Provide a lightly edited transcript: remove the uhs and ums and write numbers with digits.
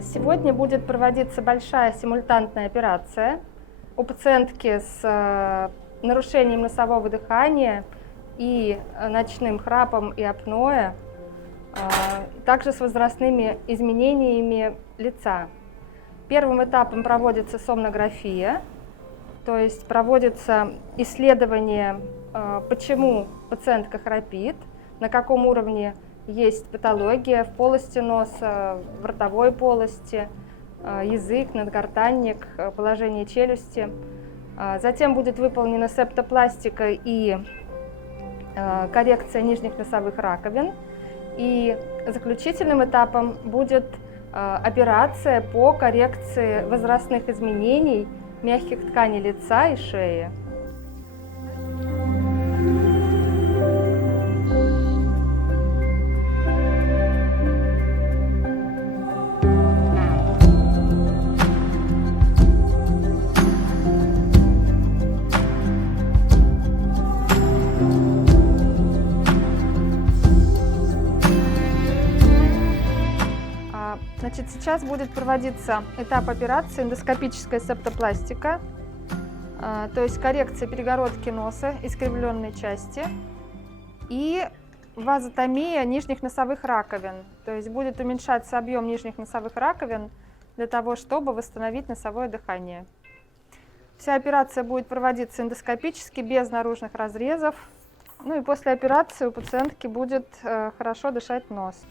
Сегодня будет проводиться большая симультантная операция у пациентки с нарушением носового дыхания и ночным храпом и апноэ, также с возрастными изменениями лица. Первым этапом проводится сомнография, то есть проводится исследование, почему пациентка храпит, на каком уровне есть патология в полости носа, в ротовой полости, язык, надгортанник, положение челюсти. Затем будет выполнена септопластика и коррекция нижних носовых раковин. И заключительным этапом будет операция по коррекции возрастных изменений мягких тканей лица и шеи. Значит, сейчас будет проводиться этап операции эндоскопическая септопластика, то есть коррекция перегородки носа, искривленной части, и вазотомия нижних носовых раковин, то есть будет уменьшаться объем нижних носовых раковин для того, чтобы восстановить носовое дыхание. Вся операция будет проводиться эндоскопически, без наружных разрезов, ну и после операции у пациентки будет хорошо дышать нос.